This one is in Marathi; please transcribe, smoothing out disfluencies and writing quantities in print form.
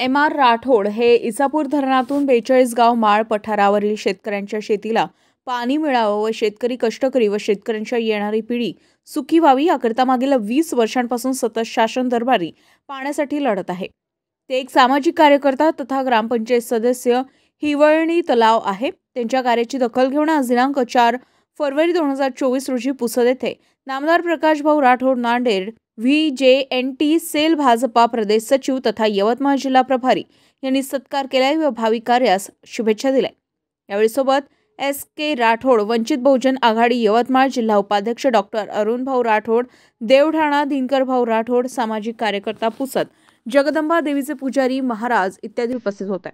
एम.आर. राठोड हे इसापूर धरणातून 42 गाव माळ पठारावरील शेतकऱ्यांच्या शेतीला पाणी मिळावं व शेतकरी कष्टकरी व शेतकऱ्यांच्या येणारी पिढी सुखी व्हावी याकरिता मागील 20 वर्षांपासून सतत शासन दरबारी पाण्यासाठी लढत आहे. ते एक सामाजिक कार्यकर्ता तथा ग्रामपंचायत सदस्य हिवळणी तलाव आहे. त्यांच्या कार्याची दखल घेऊन आज दिनांक 4 फरवरी 2024 रोजी पुसद येथे नामदार प्रकाश भाऊ राठोड नांदेड VJNT सेल भाजपा प्रदेश सचिव तथा यवतमाळ जिल्हा प्रभारी यांनी सत्कार केलाय व भावी कार्यास शुभेच्छा दिल्या. यावेळी सोबत SK राठोड वंचित बहुजन आघाडी यवतमाळ जिल्हा उपाध्यक्ष डॉक्टर अरुण भाऊ राठोड, देवठाणा दिनकर भाऊ राठोड, सामाजिक कार्यकर्ता पुसद, जगदंबा देवीचे पुजारी महाराज इत्यादी उपस्थित होते.